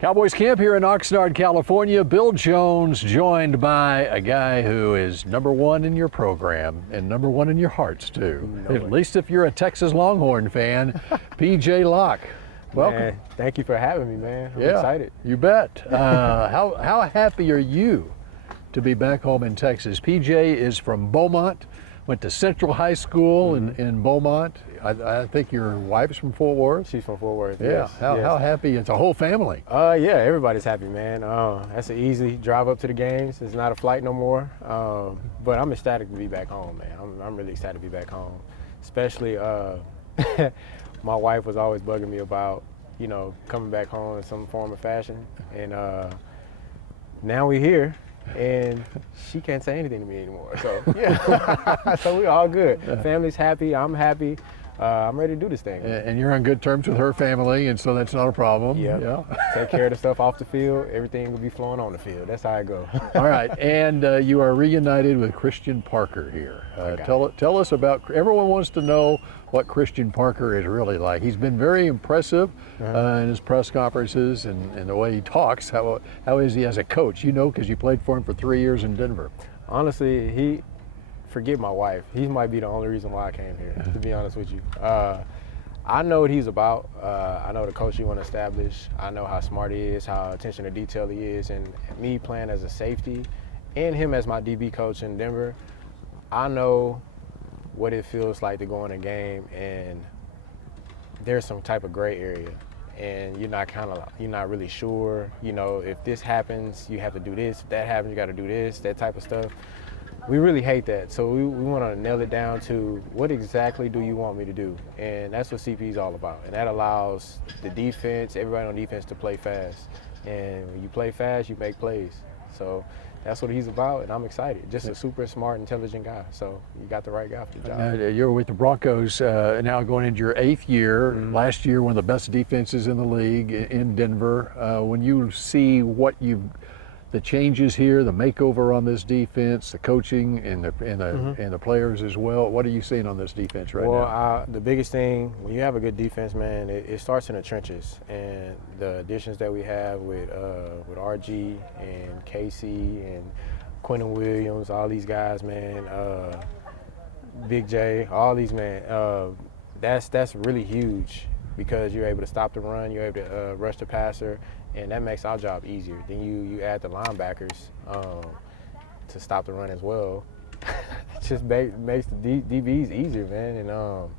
Cowboys Camp here in Oxnard, California. Bill Jones joined by a guy who is #1 in your program and #1 in your hearts too. At least if you're a Texas Longhorn fan, PJ Locke. Welcome. Man, thank you for having me, man. I'm excited. You bet. How happy are you to be back home in Texas? PJ is from Beaumont, went to Central High School in Beaumont. I think your wife's from Fort Worth. She's from Fort Worth. Yeah. Yes. How happy? It's a whole family. Yeah, everybody's happy, man. That's an easy drive up to the games. It's not a flight no more. But I'm ecstatic to be back home, man. I'm really excited to be back home. Especially, my wife was always bugging me about, coming back home in some form or fashion. And now we're here. And she can't say anything to me anymore. So yeah, so we're all good. Family's happy. I'm happy. I'm ready to do this thing. And you're on good terms with her family, and so that's not a problem. Yeah. Take care of the stuff off the field. Everything will be flowing on the field. That's how I go. All right, and you are reunited with Christian Parker here. Tell us about. Everyone wants to know what Christian Parker is really like. He's been very impressive in his press conferences and the way he talks. How is he as a coach? Because you played for him for 3 years in Denver. Honestly, forget my wife. He might be the only reason why I came here, to be honest with you. I know what he's about. I know the coach he want to establish. I know how smart he is, how attention to detail he is, and me playing as a safety and him as my DB coach in Denver, I know what it feels like to go in a game and there's some type of gray area and you're not really sure, if this happens, you have to do this. If that happens, you got to do this, that type of stuff. We really hate that. So we want to nail it down to what exactly do you want me to do? And that's what CP is all about. And that allows the defense, everybody on defense to play fast. And when you play fast, you make plays. So that's what he's about, and I'm excited. Just a super smart, intelligent guy. So you got the right guy for the job. You're with the Broncos now going into your 8th year. Last year, one of the best defenses in the league in Denver. When you see the changes here, the makeover on this defense, the coaching and the players as well, what are you seeing on this defense right now? Well, the biggest thing, when you have a good defense, man, it starts in the trenches. And the additions that we have with RG and Casey and Quentin Williams, all these guys, man, Big J, all these, man, that's really huge because you're able to stop the run, you're able to rush the passer, and that makes our job easier. Then you add the linebackers to stop the run as well. It just makes the DBs easier, man. And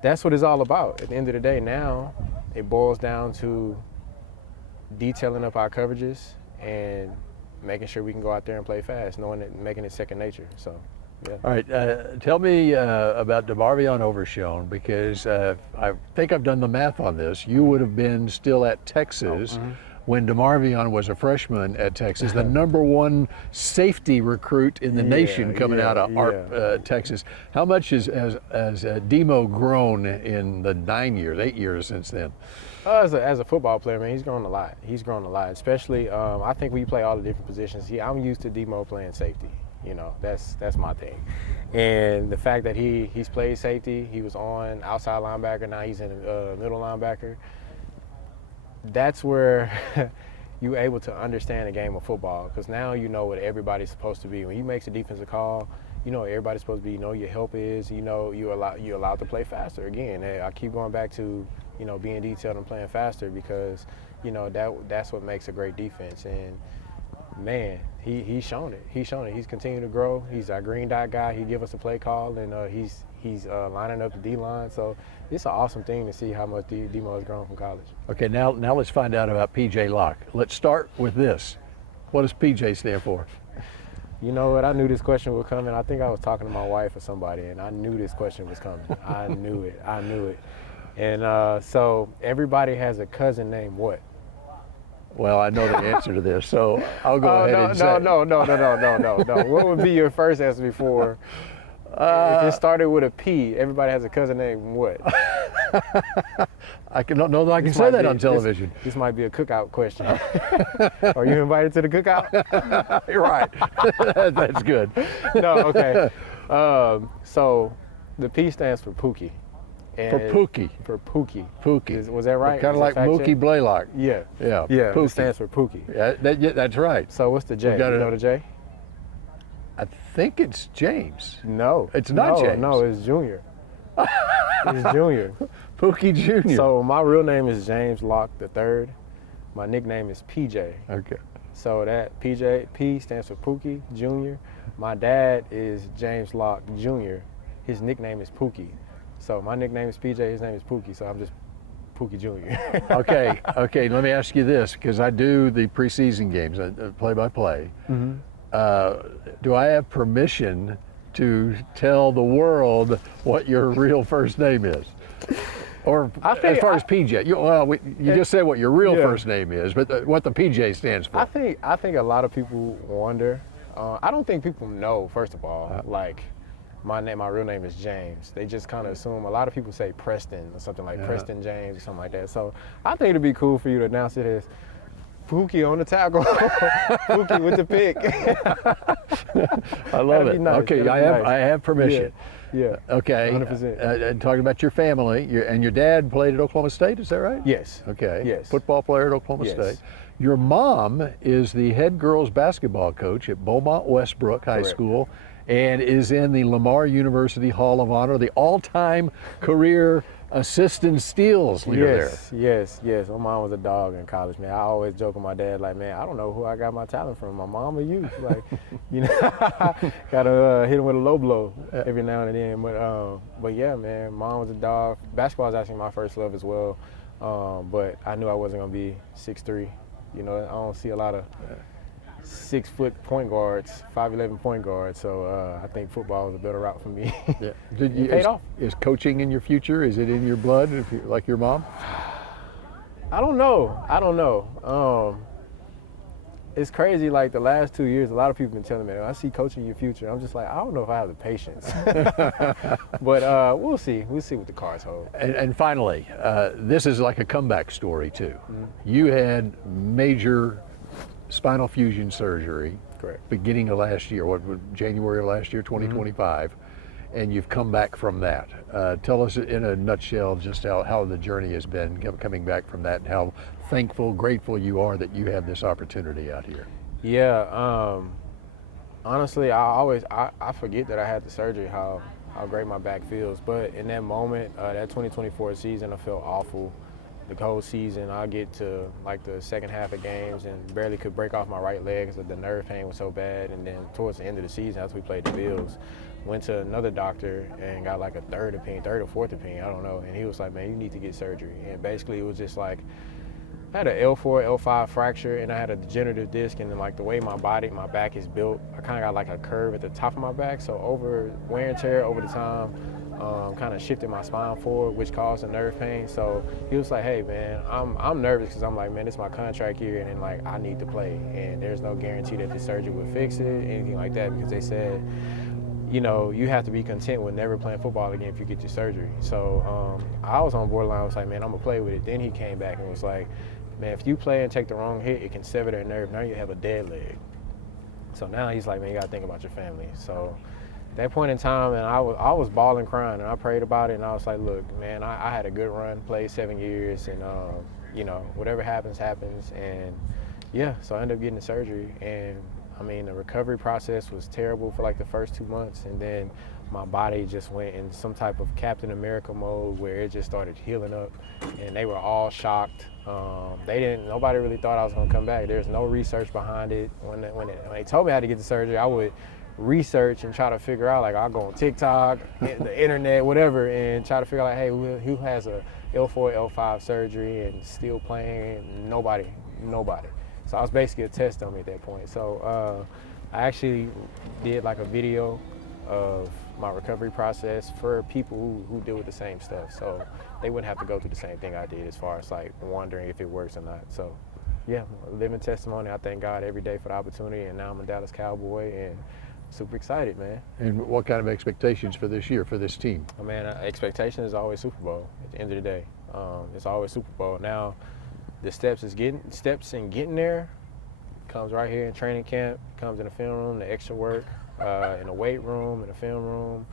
that's what it's all about. At the end of the day, now it boils down to detailing up our coverages and making sure we can go out there and play fast, making it second nature. So. Yeah. All right, tell me about Demarvion Overshown, because I think I've done the math on this. You would have been still at Texas when Demarvion was a freshman at Texas, the #1 safety recruit in the nation coming out of Texas. How much has Demo grown in the 8 years since then? As a football player, man, he's grown a lot. He's grown a lot, especially I think we play all the different positions. I'm used to Demo playing safety. That's my thing. And the fact that he's played safety, he was on outside linebacker, now he's in middle linebacker. That's where you're able to understand the game of football, because now you know what everybody's supposed to be. When you make a defensive call, you know what everybody's supposed to be. You know your help is. You're allowed to play faster. Again, I keep going back to being detailed and playing faster, because that's what makes a great defense. And man, he's shown it. He's continuing to grow. He's our green dot guy. He give us a play call, and he's lining up the D-line. So it's an awesome thing to see how much Demo has grown from college. Okay, now let's find out about PJ Locke. Let's start with this. What does PJ stand for? You know what? I knew this question was coming. I think I was talking to my wife or somebody, and I knew this question was coming. I knew it. And so everybody has a cousin named what? Well, I know the answer to this, so I'll go ahead and say. No. What would be your first answer before? If it started with a P, everybody has a cousin named what? I don't know that I can say that on television. This might be a cookout question. Are you invited to the cookout? You're right. That's good. No, okay. So the P stands for Pookie. For Pookie. For Pookie. Pookie. Was that right? Kind of like Mookie Blaylock. Yeah. Yeah. Yeah. Pookie. It stands for Pookie. Yeah, that's right. So what's the J? You know the J? I think it's James. No. It's not James. No, it's Junior. It's Junior. Pookie Jr. So my real name is James Locke III. My nickname is PJ. Okay. So that P stands for Pookie Jr. My dad is James Locke Jr. His nickname is Pookie. So my nickname is PJ, his name is Pookie, so I'm just Pookie Jr. Okay, let me ask you this, because I do the preseason games, play-by-play. Do I have permission to tell the world what your real first name is? Or as far as PJ, you just said what your real first name is, but what the PJ stands for. I think a lot of people wonder. I don't think people know, first of all, like my real name is James. They just kind of assume. A lot of people say Preston or something like Preston James or something like that. So I think it'd be cool for you to announce it as Pookie on the tackle, Pookie with the pick. I love it. Nice. Okay, I have permission. Yeah. Okay. 100%. And talking about your family, your dad played at Oklahoma State, is that right? Yes. Okay. Yes. Football player at Oklahoma State. Your mom is the head girls basketball coach at Beaumont Westbrook High School, and is in the Lamar University Hall of Honor, the all-time career assist in steals leader there. Yes. My mom was a dog in college, man. I always joke with my dad, like, man, I don't know who I got my talent from, my mom or you. Like, you know, gotta hit him with a low blow every now and then. But yeah, man, mom was a dog. Basketball was actually my first love as well. But I knew I wasn't gonna be 6'3". You know, I don't see a lot of 6-foot point guards, 5'11" point guards. So I think football was a better route for me. Yeah. Paid off. Is coaching in your future? Is it in your blood, like your mom? I don't know. It's crazy. Like the last 2 years, a lot of people have been telling me, I see coaching your future. I'm just like, I don't know if I have the patience. But we'll see. We'll see what the cards hold. And finally, this is like a comeback story too. You had major spinal fusion surgery. Correct. Beginning of last year, January of last year, 2025, and you've come back from that. Tell us in a nutshell just how the journey has been coming back from that, and how thankful, grateful you are that you have this opportunity out here. Yeah, honestly, I forget that I had the surgery, how great my back feels. But in that moment, that 2024 season, I felt awful. The whole season, I get to like the second half of games and barely could break off my right leg because the nerve pain was so bad. And then towards the end of the season, after we played the Bills, went to another doctor and got like a third or fourth opinion, I don't know. And he was like, man, you need to get surgery. And basically it was just like, I had an L4, L5 fracture, and I had a degenerative disc, and then like the way my back is built, I kind of got like a curve at the top of my back. So over wear and tear over the time, kind of shifted my spine forward, which caused a nerve pain. So he was like, hey man, I'm nervous because I'm like, man, it's my contract here, and then like I need to play, and there's no guarantee that the surgery would fix it, anything like that, because they said, you know, you have to be content with never playing football again if you get your surgery. So I was on borderline. I was like, man, I'm gonna play with it. Then he came back and was like, man, if you play and take the wrong hit, it can sever that nerve. Now you have a dead leg. So now he's like, man, you gotta think about your family. So at that point in time, and I was bawling, crying, and I prayed about it, and I was like, look, man, I had a good run, played 7 years, and you know, whatever happens, happens. And yeah, so I ended up getting the surgery, and I mean, the recovery process was terrible for like the first 2 months, and then my body just went in some type of Captain America mode where it just started healing up, and they were all shocked. Nobody really thought I was gonna come back. There's no research behind it. When they told me how to get the surgery, I would research and try to figure out, like, I'll go on TikTok, the internet, whatever, and try to figure out, like, hey, who has a L4, L5 surgery and still playing? Nobody. So I was basically a test dummy at that point. So I actually did like a video of my recovery process for people who deal with the same stuff, so they wouldn't have to go through the same thing I did as far as like wondering if it works or not. So yeah, living testimony. I thank God every day for the opportunity, and now I'm a Dallas Cowboy and super excited, man. And what kind of expectations for this year, for this team? I mean, expectation is always Super Bowl at the end of the day. It's always Super Bowl. Now the steps in getting there comes right here in training camp, comes in the film room, the extra work, in the weight room, in the film room,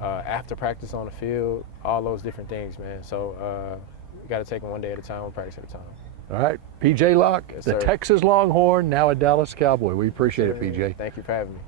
after practice on the field, all those different things, man. So we got to take them one day at a time, one practice at a time. All right, PJ Locke, Yes, the sir. Texas Longhorn, now a Dallas Cowboy. We appreciate it, PJ. Thank you for having me.